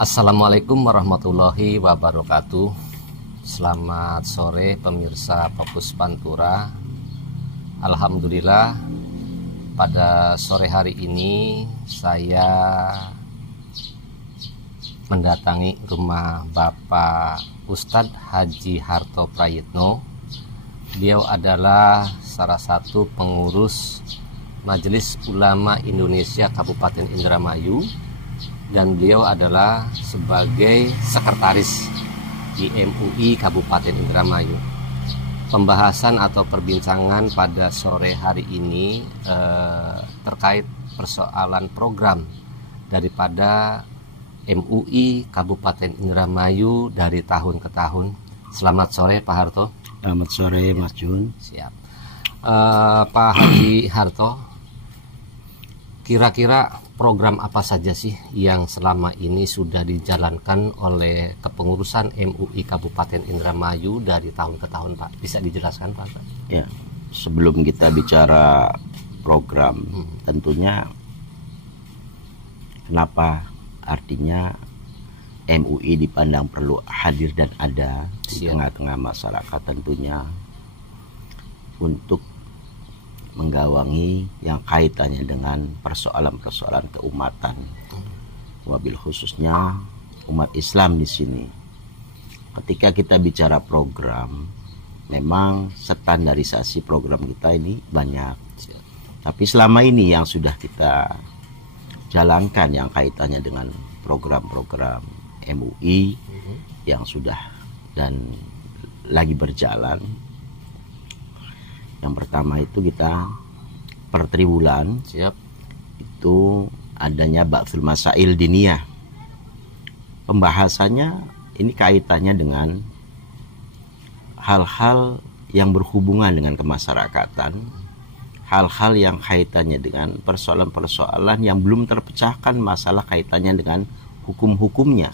Assalamualaikum warahmatullahi wabarakatuh. Selamat sore pemirsa Fokus Pantura. Alhamdulillah pada sore hari ini saya mendatangi rumah Bapak Ustadz Haji Harto Prayitno. Beliau adalah salah satu pengurus Majelis Ulama Indonesia Kabupaten Indramayu, dan beliau adalah sebagai sekretaris di MUI Kabupaten Indramayu. Pembahasan atau perbincangan pada sore hari ini terkait persoalan program daripada MUI Kabupaten Indramayu dari tahun ke tahun. Selamat sore Pak Harto. Selamat sore Mas Jun. Siap. Pak Haji Harto, kira-kira program apa saja sih yang selama ini sudah dijalankan oleh kepengurusan MUI Kabupaten Indramayu dari tahun ke tahun, Pak? Bisa dijelaskan, Pak? Ya, sebelum kita bicara program, tentunya kenapa artinya MUI dipandang perlu hadir dan ada di tengah-tengah masyarakat, tentunya untuk menggawangi yang kaitannya dengan persoalan-persoalan keumatan, wabil khususnya umat Islam di sini. Ketika kita bicara program, memang standarisasi program kita ini banyak. Tapi selama ini yang sudah kita jalankan yang kaitannya dengan program-program MUI yang sudah dan lagi berjalan. Yang pertama itu kita per triwulan itu adanya Ba'tsul Masail Diniyah. Pembahasannya ini kaitannya dengan hal-hal yang berhubungan dengan kemasyarakatan, hal-hal yang kaitannya dengan persoalan-persoalan yang belum terpecahkan masalah kaitannya dengan hukum-hukumnya.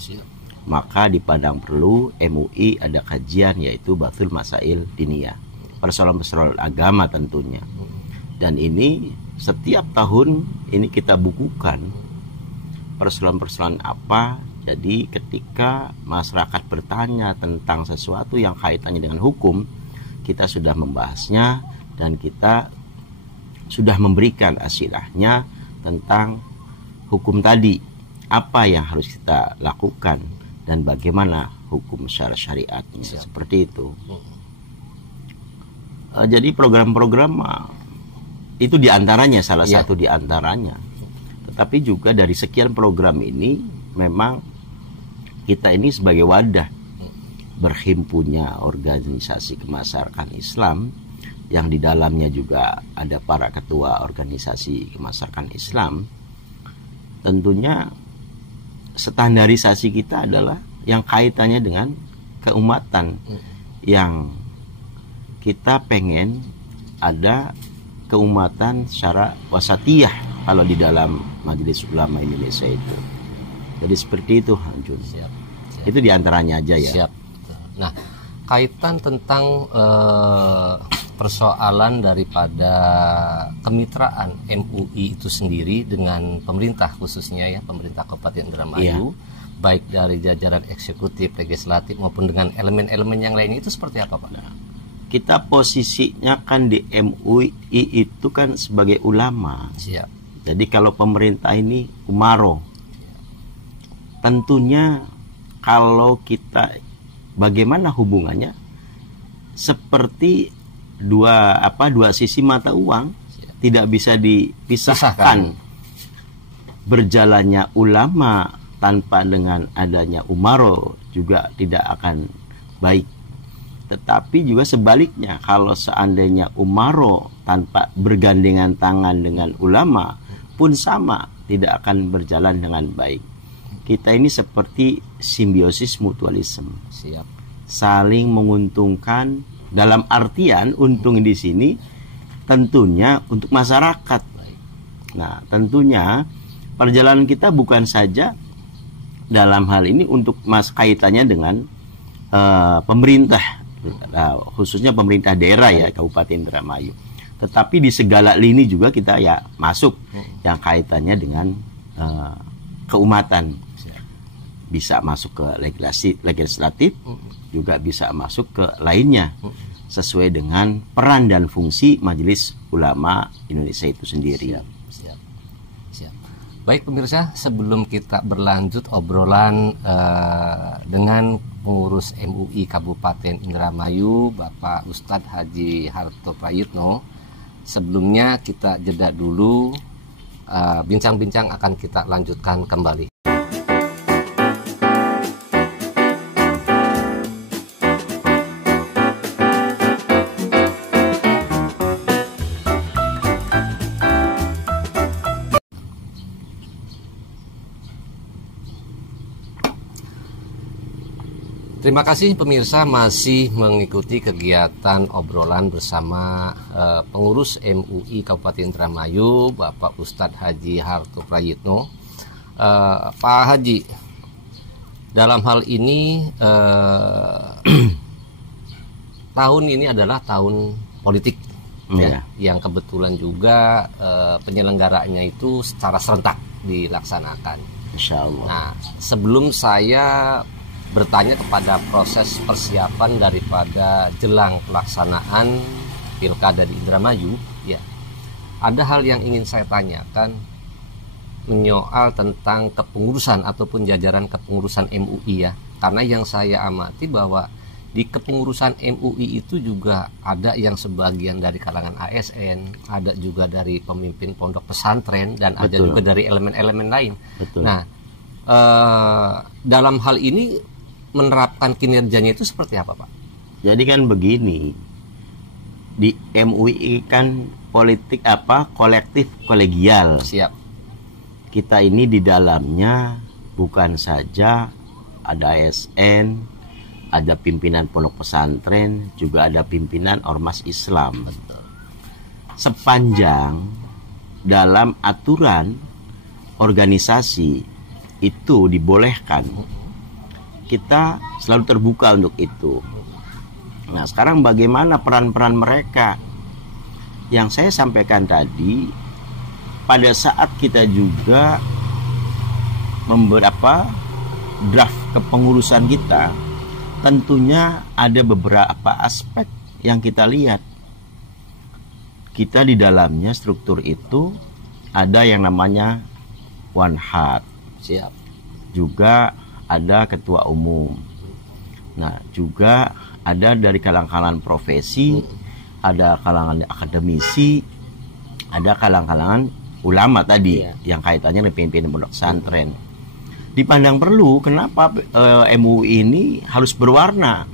Maka dipandang perlu MUI ada kajian yaitu Ba'tsul Masail Diniyah, persoalan-persoalan agama tentunya. Dan ini setiap tahun ini kita bukukan persoalan-persoalan apa. Jadi ketika masyarakat bertanya tentang sesuatu yang kaitannya dengan hukum, kita sudah membahasnya dan kita sudah memberikan asilahnya tentang hukum tadi, apa yang harus kita lakukan dan bagaimana hukum secara syariatnya. Seperti itu. Jadi program-program itu diantaranya, salah satu diantaranya. Tetapi juga dari sekian program ini memang kita ini sebagai wadah berhimpunnya organisasi kemasyarakatan Islam yang di dalamnya juga ada para ketua organisasi kemasyarakatan Islam. Tentunya standarisasi kita adalah yang kaitannya dengan keumatan, yang kita pengen ada keumatan secara wasatiyah kalau di dalam Majelis Ulama Indonesia itu. Jadi seperti itu, Jun. Itu diantaranya aja ya. Siap. Nah, kaitan tentang persoalan daripada kemitraan MUI itu sendiri dengan pemerintah, khususnya ya pemerintah Kabupaten Indramayu, baik dari jajaran eksekutif, legislatif maupun dengan elemen-elemen yang lain, itu seperti apa, Pak? Nah, kita posisinya kan di MUI itu kan sebagai ulama. Jadi kalau pemerintah ini umaro. Tentunya kalau kita bagaimana hubungannya seperti dua sisi mata uang, tidak bisa dipisahkan. Berjalannya ulama tanpa dengan adanya umaro juga tidak akan baik. Tetapi juga sebaliknya, kalau seandainya umaro tanpa bergandengan tangan dengan ulama pun sama, tidak akan berjalan dengan baik. Kita ini seperti simbiosis mutualisme. Saling menguntungkan, dalam artian untung di sini tentunya untuk masyarakat. Nah, tentunya perjalanan kita bukan saja dalam hal ini untuk kaitannya dengan pemerintah, khususnya pemerintah daerah ya Kabupaten Indramayu. Tetapi di segala lini juga kita ya masuk yang kaitannya dengan keumatan. bisa masuk ke legislatif, juga bisa masuk ke lainnya sesuai dengan peran dan fungsi Majelis Ulama Indonesia itu sendiri. Siap. Baik pemirsa, sebelum kita berlanjut obrolan dengan pengurus MUI Kabupaten Indramayu, Bapak Ustadz Haji Harto Prayitno, sebelumnya kita jeda dulu. Bincang-bincang akan kita lanjutkan kembali. Terima kasih pemirsa masih mengikuti kegiatan obrolan bersama pengurus MUI Kabupaten Indramayu, Bapak Ustadz Haji Harto Prayitno. Pak Haji, dalam hal ini tahun ini adalah tahun politik, yang kebetulan juga penyelenggaranya itu secara serentak dilaksanakan. Insya Allah. Nah, sebelum saya bertanya kepada proses persiapan daripada jelang pelaksanaan Pilkada di Indramayu, ya, ada hal yang ingin saya tanyakan menyoal tentang kepengurusan ataupun jajaran kepengurusan MUI ya, karena yang saya amati bahwa di kepengurusan MUI itu juga ada yang sebagian dari kalangan ASN, ada juga dari pemimpin pondok pesantren, dan ada juga dari elemen-elemen lain. Betul. Nah, dalam hal ini menerapkan kinerjanya itu seperti apa, Pak? Jadi kan begini, di MUI kan politik kolektif kolegial. Siap. Kita ini di dalamnya bukan saja ada ASN, ada pimpinan pondok pesantren, juga ada pimpinan ormas Islam. Betul. Sepanjang dalam aturan organisasi itu dibolehkan, kita selalu terbuka untuk itu. Nah, sekarang bagaimana peran-peran mereka? Yang saya sampaikan tadi, pada saat kita juga memberapa draft kepengurusan kita, tentunya ada beberapa aspek yang kita lihat. Kita di dalamnya struktur itu ada yang namanya one heart. Siap. Juga ada ketua umum. Nah, juga ada dari kalangan profesi, ada kalangan akademisi, ada kalangan ulama tadi yang kaitannya dengan pimpinan pondok pesantren. Dipandang perlu, kenapa MUI ini harus berwarna?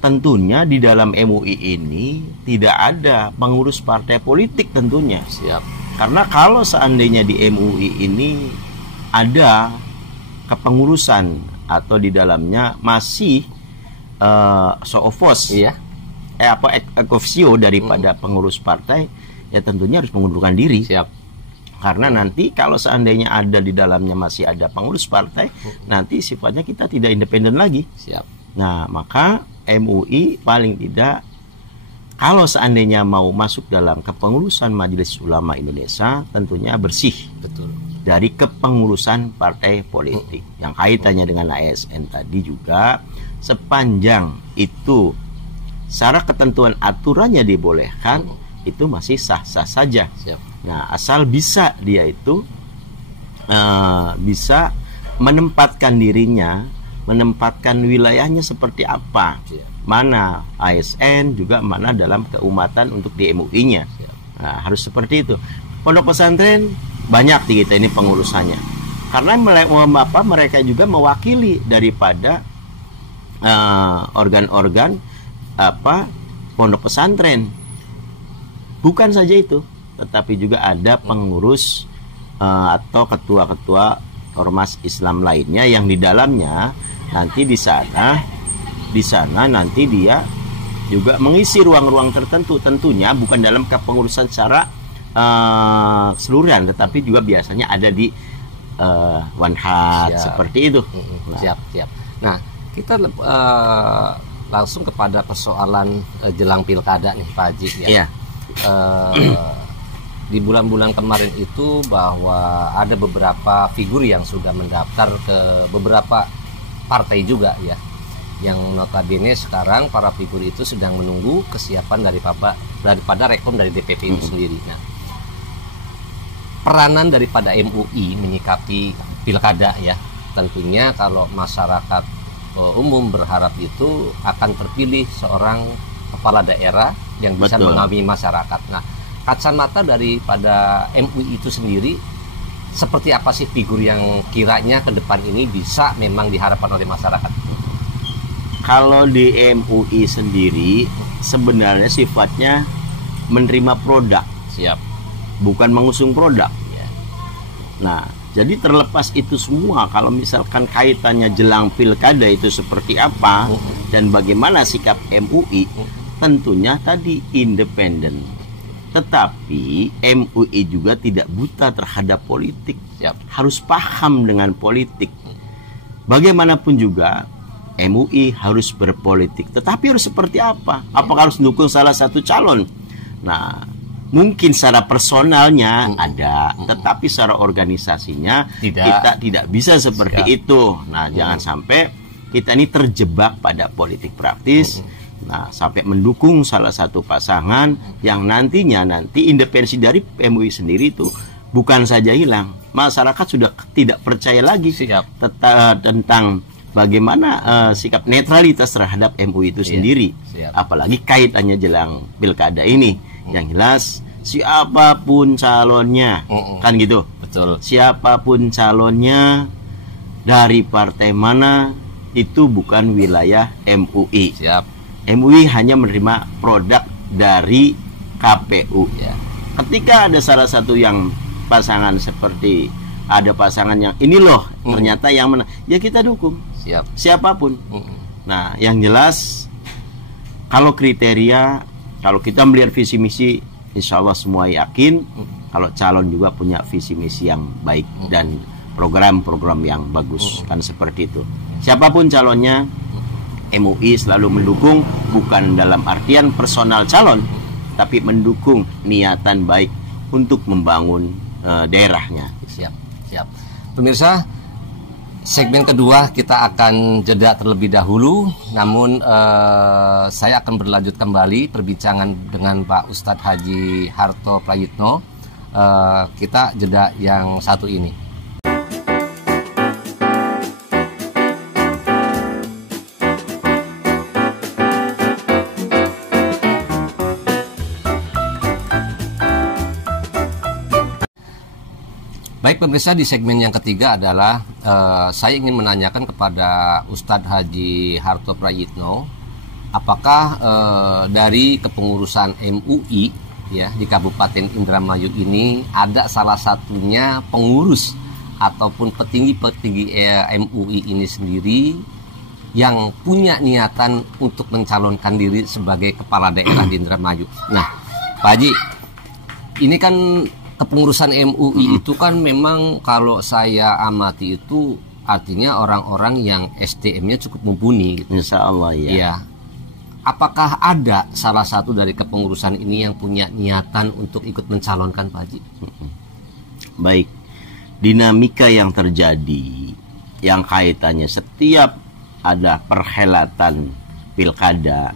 Tentunya di dalam MUI ini tidak ada pengurus partai politik tentunya. Siap. Karena kalau seandainya di MUI ini ada kepengurusan atau di dalamnya masih so-of-force, ex officio daripada pengurus partai, ya tentunya harus mengundurkan diri. Siap. Karena nanti kalau seandainya ada di dalamnya masih ada pengurus partai, nanti sifatnya kita tidak independen lagi. Siap. Nah, maka MUI paling tidak kalau seandainya mau masuk dalam kepengurusan Majelis Ulama Indonesia, tentunya bersih. Betul. Dari kepengurusan partai politik yang kaitannya dengan ASN tadi juga, sepanjang itu secara ketentuan aturannya dibolehkan, itu masih sah-sah saja. Siap. Nah, asal bisa dia itu bisa menempatkan dirinya, menempatkan wilayahnya seperti apa, mana ASN juga mana dalam keumatan untuk di MUI-nya. Nah, harus seperti itu. Pondok pesantren banyak di kita ini pengurusannya, karena mereka juga mewakili daripada organ-organ pondok pesantren. Bukan saja itu, tetapi juga ada pengurus atau ketua-ketua ormas Islam lainnya yang di dalamnya nanti di sana nanti dia juga mengisi ruang-ruang tertentu, tentunya bukan dalam kepengurusan secara keseluruhan, tetapi juga biasanya ada di one heart seperti itu. Siap. Nah, kita langsung kepada persoalan jelang pilkada nih, Pak Haji. Ya. di bulan-bulan kemarin itu bahwa ada beberapa figur yang sudah mendaftar ke beberapa partai juga ya, yang notabene sekarang para figur itu sedang menunggu kesiapan daripada rekom dari DPP itu sendiri. Nah, peranan daripada MUI menyikapi pilkada ya, tentunya kalau masyarakat umum berharap itu akan terpilih seorang kepala daerah yang bisa mengayomi masyarakat. Nah, kacamata daripada MUI itu sendiri seperti apa sih figur yang kiranya ke depan ini bisa memang diharapkan oleh masyarakat? Kalau di MUI sendiri sebenarnya sifatnya menerima produk, bukan mengusung produk. Nah, jadi terlepas itu semua, kalau misalkan kaitannya jelang pilkada itu seperti apa dan bagaimana sikap MUI, tentunya tadi independen. Tetapi MUI juga tidak buta terhadap politik, harus paham dengan politik. Bagaimanapun juga MUI harus berpolitik, tetapi harus seperti apa? Apakah harus mendukung salah satu calon? Nah, mungkin secara personalnya ada, tetapi secara organisasinya kita tidak bisa seperti itu. Nah, jangan sampai kita ini terjebak pada politik praktis. Nah, sampai mendukung salah satu pasangan yang nanti independensi dari MUI sendiri itu bukan saja hilang, masyarakat sudah tidak percaya lagi tentang bagaimana sikap netralitas terhadap MUI itu sendiri. Apalagi kaitannya jelang pilkada ini. Yang jelas siapapun calonnya, kan gitu. Betul. Siapapun calonnya dari partai mana itu bukan wilayah MUI. MUI hanya menerima produk dari KPU. Ketika ada salah satu yang pasangan seperti ada pasangan yang ini loh ternyata yang menang, ya kita dukung. Siapapun. Nah, yang jelas kalau kriteria, kalau kita melihat visi misi, insya Allah semua yakin kalau calon juga punya visi misi yang baik dan program-program yang bagus, kan seperti itu. Siapapun calonnya, MUI selalu mendukung, bukan dalam artian personal calon, tapi mendukung niatan baik untuk membangun daerahnya. Siap. Pemirsa, segmen kedua kita akan jeda terlebih dahulu, namun saya akan berlanjut kembali perbincangan dengan Pak Ustadz Haji Harto Prayitno. Kita jeda yang satu ini. Baik pemirsa, di segmen yang ketiga adalah saya ingin menanyakan kepada Ustadz Haji Harto Prayitno, apakah dari kepengurusan MUI ya di Kabupaten Indramayu ini ada salah satunya pengurus ataupun petinggi-petinggi MUI ini sendiri yang punya niatan untuk mencalonkan diri sebagai kepala daerah di Indramayu. Nah, Pak Haji, ini kan kepengurusan MUI itu kan memang kalau saya amati itu artinya orang-orang yang SDM-nya cukup mumpuni gitu. Insya Allah ya. Apakah ada salah satu dari kepengurusan ini yang punya niatan untuk ikut mencalonkan Pak Haji? Baik, dinamika yang terjadi yang kaitannya setiap ada perhelatan pilkada,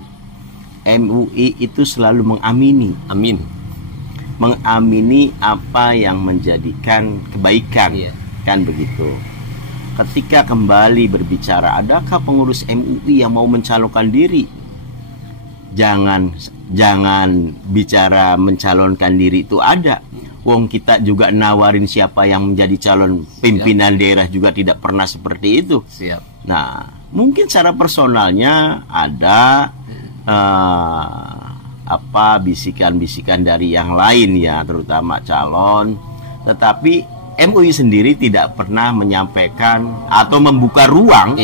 MUI itu selalu mengamini apa yang menjadikan kebaikan, kan begitu. Ketika kembali berbicara, adakah pengurus MUI yang mau mencalonkan diri? Jangan bicara mencalonkan diri itu ada. Wong kita juga nawarin siapa yang menjadi calon pimpinan daerah juga tidak pernah seperti itu. Nah, mungkin secara personalnya ada bisikan-bisikan dari yang lain ya, terutama calon, tetapi MUI sendiri tidak pernah menyampaikan atau membuka ruang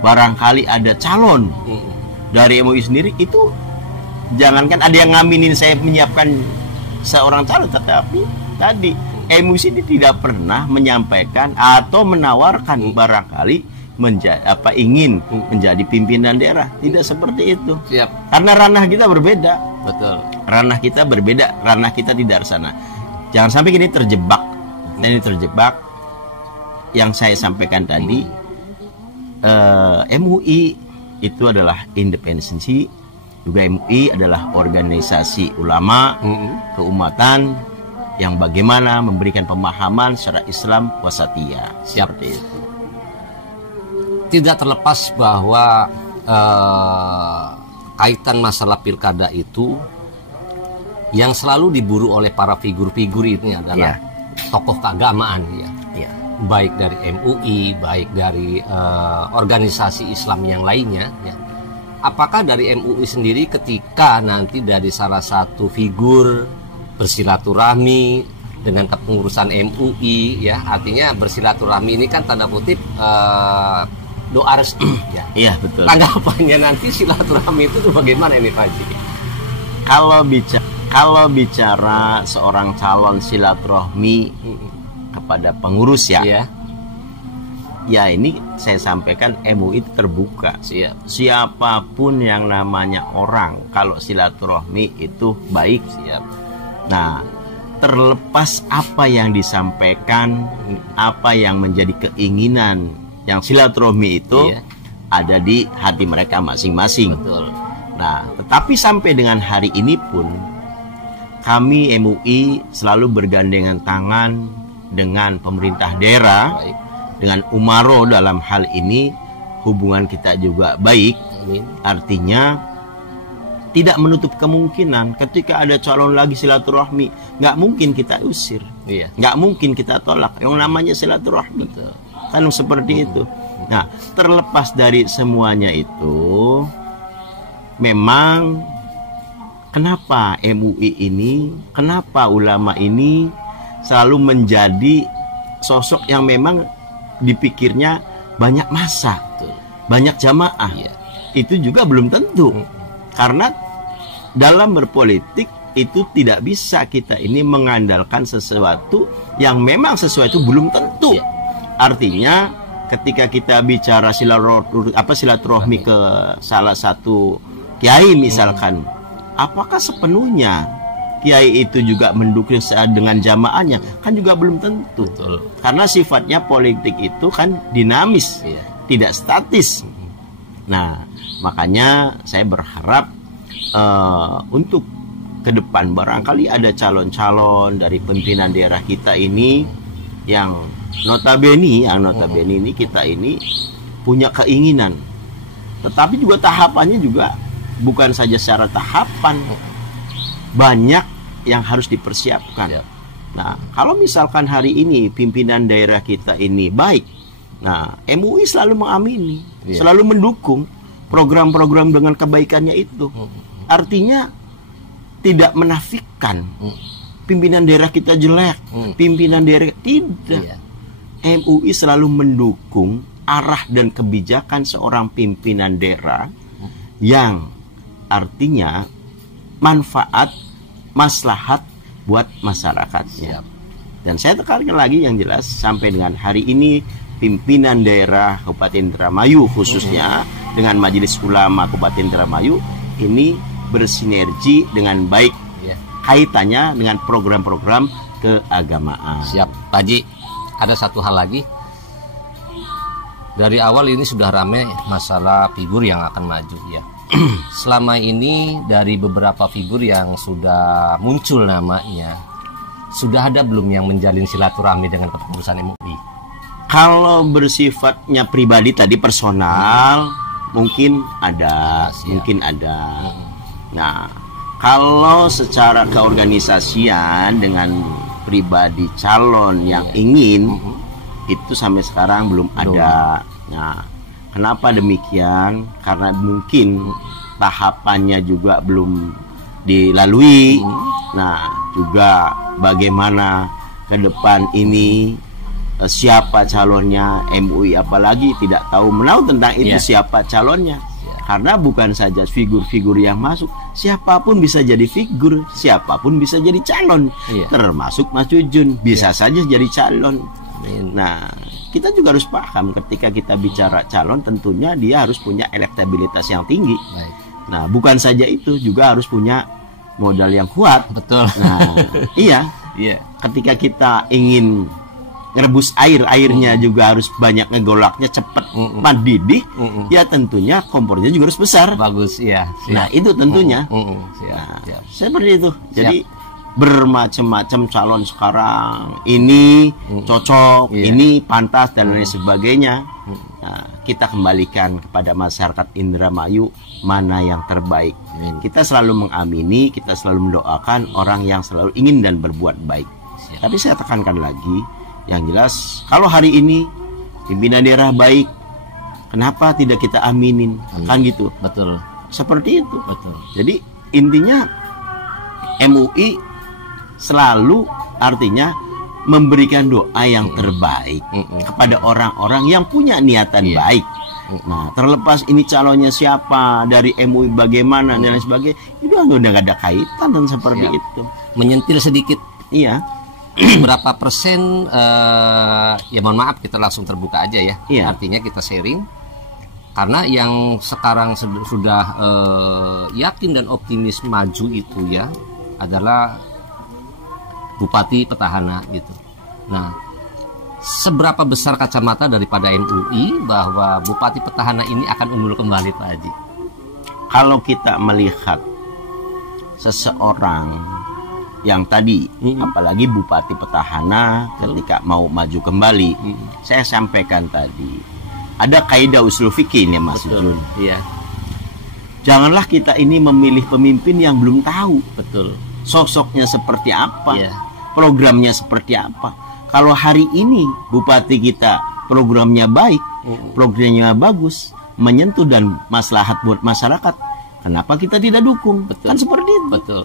barangkali ada calon dari MUI sendiri. Itu jangankan ada yang ngaminin saya menyiapkan seorang calon, tetapi tadi MUI sendiri tidak pernah menyampaikan atau menawarkan barangkali ingin menjadi pimpinan daerah. Tidak seperti itu. Karena ranah kita berbeda. Betul. Ranah kita berbeda, ranah kita tidak sana. Jangan sampai ini terjebak. Dan ini terjebak yang saya sampaikan tadi. MUI itu adalah independensi, juga MUI adalah organisasi ulama keumatan yang bagaimana memberikan pemahaman secara Islam wasatiyah. Seperti itu. Tidak terlepas bahwa kaitan masalah pilkada itu yang selalu diburu oleh para figur-figur ini adalah tokoh keagamaan, ya. Baik dari MUI, baik dari organisasi Islam yang lainnya, ya. Apakah dari MUI sendiri ketika nanti dari salah satu figur bersilaturahmi dengan kepengurusan MUI, ya, artinya bersilaturahmi ini kan tanda kutip doa restu, ya. Iya, betul. Tanggapannya nanti silaturahmi itu tuh bagaimana ini, Pak Haji? Kalau bicara seorang calon silaturahmi kepada pengurus, ya. Ya, ini saya sampaikan MUI itu terbuka. Siapapun yang namanya orang kalau silaturahmi itu baik. Nah, terlepas apa yang disampaikan, apa yang menjadi keinginan yang silaturahmi itu ada di hati mereka masing-masing. Betul. Nah, tetapi sampai dengan hari ini pun kami MUI selalu bergandengan tangan dengan pemerintah daerah, dengan Umaro dalam hal ini hubungan kita juga baik. Artinya tidak menutup kemungkinan ketika ada calon lagi silaturahmi, nggak mungkin kita usir, nggak mungkin kita tolak. Yang namanya silaturahmi, kan seperti itu. Nah, terlepas dari semuanya itu, memang kenapa MUI ini, kenapa ulama ini selalu menjadi sosok yang memang dipikirnya banyak massa, banyak jamaah. Itu juga belum tentu. Karena dalam berpolitik itu tidak bisa kita ini mengandalkan sesuatu yang memang sesuai itu belum tentu. Artinya ketika kita bicara silaturahmi ke salah satu kiai misalkan, apakah sepenuhnya kiai itu juga mendukung dengan jamaahnya? Kan juga belum tentu. Karena sifatnya politik itu kan dinamis, tidak statis. Nah, makanya saya berharap untuk ke depan barangkali ada calon-calon dari pimpinan daerah kita ini yang notabene ini kita ini punya keinginan, tetapi juga tahapannya juga bukan saja secara tahapan, banyak yang harus dipersiapkan. Nah, kalau misalkan hari ini pimpinan daerah kita ini baik, nah MUI selalu mengamini, selalu mendukung program-program dengan kebaikannya itu. Artinya tidak menafikan pimpinan daerah kita jelek, pimpinan daerah tidak. MUI selalu mendukung arah dan kebijakan seorang pimpinan daerah yang artinya manfaat, maslahat buat masyarakatnya. Dan saya tekankan lagi yang jelas, sampai dengan hari ini pimpinan daerah Kabupaten Indramayu khususnya dengan Majelis Ulama Kabupaten Indramayu ini bersinergi dengan baik kaitannya dengan program-program keagamaan. Siap, Pak Haji. Ada satu hal lagi. Dari awal ini sudah ramai masalah figur yang akan maju, ya. Selama ini dari beberapa figur yang sudah muncul namanya, sudah ada belum yang menjalin silaturahmi dengan kepengurusan MUI? Kalau bersifatnya pribadi tadi personal, mungkin ada, mungkin ada. Nah, kalau secara keorganisasian dengan pribadi calon yang ingin, itu sampai sekarang belum ada. Nah, kenapa demikian? Karena mungkin tahapannya juga belum dilalui. Nah, juga bagaimana ke depan ini, siapa calonnya MUI, apalagi tidak tahu menahu tentang itu siapa calonnya. Karena bukan saja figur-figur yang masuk, siapapun bisa jadi figur, siapapun bisa jadi calon, termasuk Mas Jujun bisa saja jadi calon. Nah, kita juga harus paham ketika kita bicara calon, tentunya dia harus punya elektabilitas yang tinggi. Nah, bukan saja itu, juga harus punya modal yang kuat. Betul. Nah, iya. ketika kita ingin ngerebus airnya juga harus banyak, ngegolaknya cepat, mendidih, ya tentunya kompornya juga harus besar. Bagus, ya. Nah itu tentunya. Siap. Seperti itu. Jadi bermacam-macam calon sekarang, ini cocok, ini pantas dan lain sebagainya. Nah, kita kembalikan kepada masyarakat Indramayu mana yang terbaik. Kita selalu mengamini, kita selalu mendoakan orang yang selalu ingin dan berbuat baik. Tapi saya tekankan lagi, yang jelas kalau hari ini pimpinan daerah baik, kenapa tidak kita aminin? Kan gitu. Betul. Seperti itu. Betul. Jadi intinya MUI selalu artinya memberikan doa yang terbaik kepada orang-orang yang punya niatan baik. Nah, terlepas ini calonnya siapa, dari MUI bagaimana dan lain sebagainya, itu udah gak ada kaitan dan seperti itu. Menyentil sedikit. Iya. Berapa persen? Ya mohon maaf, kita langsung terbuka aja ya. Iya. Artinya kita sharing. Karena yang sekarang sudah yakin dan optimis maju itu ya adalah Bupati Petahana gitu. Nah, seberapa besar kacamata daripada MUI bahwa Bupati Petahana ini akan unggul kembali, Pak Haji? Kalau kita melihat seseorang yang tadi, apalagi Bupati Petahana ketika mau maju kembali, saya sampaikan tadi, ada kaidah usul fikih ini, Mas Jun. Iya. Janganlah kita ini memilih pemimpin yang belum tahu. Betul. Sosoknya seperti apa, Iya. programnya seperti apa. Kalau hari ini bupati kita programnya baik, programnya bagus, menyentuh dan maslahat buat masyarakat, kenapa kita tidak dukung? Betul. Kan seperti itu. Betul.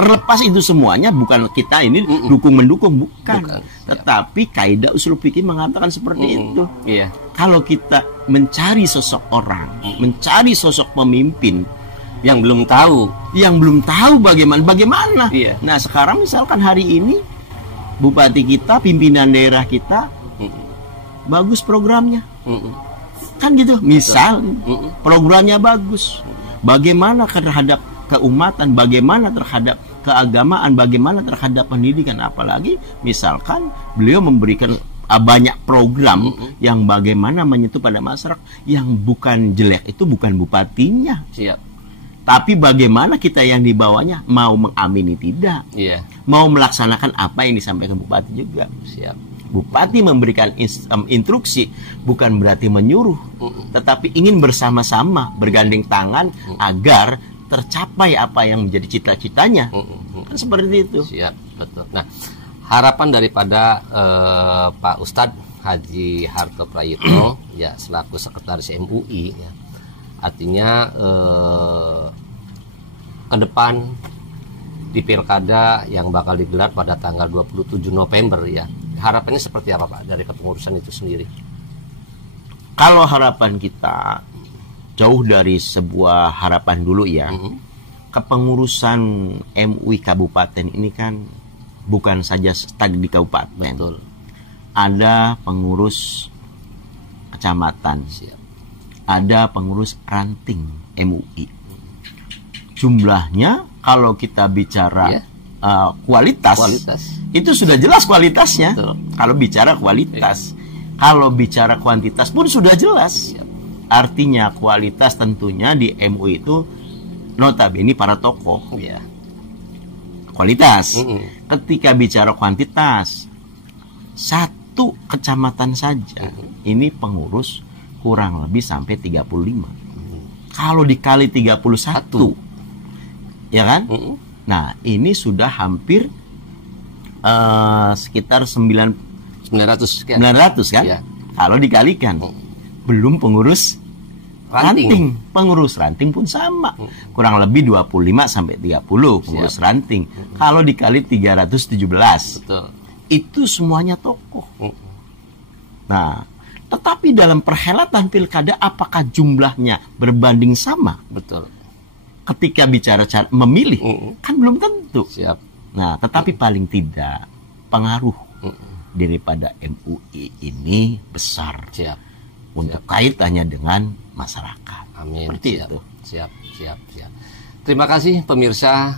Terlepas itu semuanya bukan kita ini dukung-mendukung, bukan. Bukan. Tetapi kaidah usul fikih mengatakan seperti itu. Iya. Kalau kita mencari sosok orang, mencari sosok pemimpin Yang belum tahu. bagaimana. Iya. Nah, sekarang misalkan hari ini bupati kita, pimpinan daerah kita bagus programnya. Kan gitu. Misal programnya bagus. Bagaimana terhadap keumatan, bagaimana terhadap keagamaan, bagaimana terhadap pendidikan, apalagi misalkan beliau memberikan banyak program yang bagaimana menyentuh pada masyarakat. Yang bukan jelek itu bukan bupatinya. Siap. Tapi bagaimana kita yang di bawahnya mau mengamini tidak, Iya. mau melaksanakan apa yang disampaikan bupati juga. Siap. Bupati memberikan instruksi bukan berarti menyuruh, tetapi ingin bersama-sama bergandeng tangan agar tercapai apa yang menjadi cita-citanya. Kan seperti itu. Siap, betul. Nah, harapan daripada Pak Ustadz Haji Harto Prayitno ya selaku sekretaris MUI ya, artinya ke depan di pilkada yang bakal digelar pada tanggal 27 November ya, harapannya seperti apa Pak dari kepengurusan itu sendiri? Kalau harapan kita jauh dari sebuah harapan dulu ya. Kepengurusan MUI kabupaten ini kan bukan saja stag di kabupaten. Betul. Ada pengurus kecamatan. Siap. Ada pengurus ranting MUI. Jumlahnya kalau kita bicara kualitas, itu sudah jelas kualitasnya. Betul. Kalau bicara kualitas, kalau bicara kuantitas pun sudah jelas. Siap. Artinya kualitas tentunya di MUI itu notabene para tokoh. Ya. Kualitas. Ketika bicara kuantitas, satu kecamatan saja ini pengurus kurang lebih sampai 35. Kalau dikali 31, ya kan? Nah, ini sudah hampir sekitar 900 kan? Ya. Kalau dikalikan, belum pengurus ranting. Pengurus ranting pun sama, kurang lebih 25 sampai 30 pengurus ranting. Kalau dikali 317, Betul. itu semuanya tokoh. Nah, tetapi dalam perhelatan pilkada apakah jumlahnya berbanding sama? Betul. Ketika bicara cara memilih, kan belum tentu. Siap. Nah, tetapi paling tidak pengaruh daripada MUI ini besar. Siap. Untuk kaitannya dengan masyarakat. Amin. Seperti Siap. itu. Siap. Terima kasih pemirsa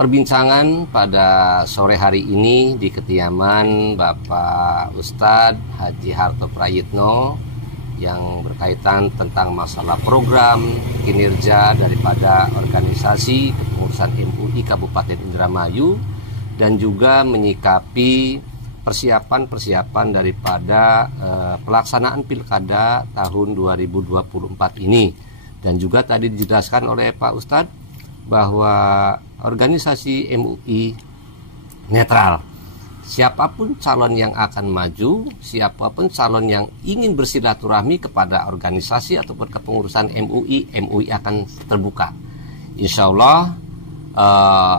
perbincangan pada sore hari ini di kediaman Bapak Ustadz Haji Harto Prayitno yang berkaitan tentang masalah program kinerja daripada organisasi kepengurusan MUI Kabupaten Indramayu dan juga menyikapi persiapan daripada pelaksanaan pilkada tahun 2024 ini. Dan juga tadi dijelaskan oleh Pak Ustadz bahwa organisasi MUI netral. Siapapun calon yang akan maju, siapapun calon yang ingin bersilaturahmi kepada organisasi ataupun kepengurusan MUI akan terbuka. Insya Allah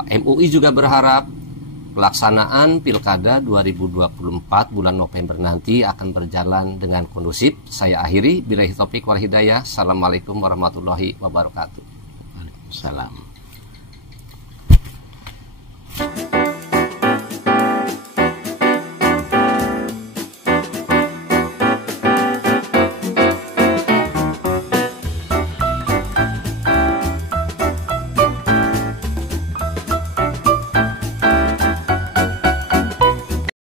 MUI juga berharap pelaksanaan Pilkada 2024 bulan November nanti akan berjalan dengan kondusif. Saya akhiri, billahi taufiq wal hidayah. Assalamualaikum warahmatullahi wabarakatuh. Waalaikumsalam.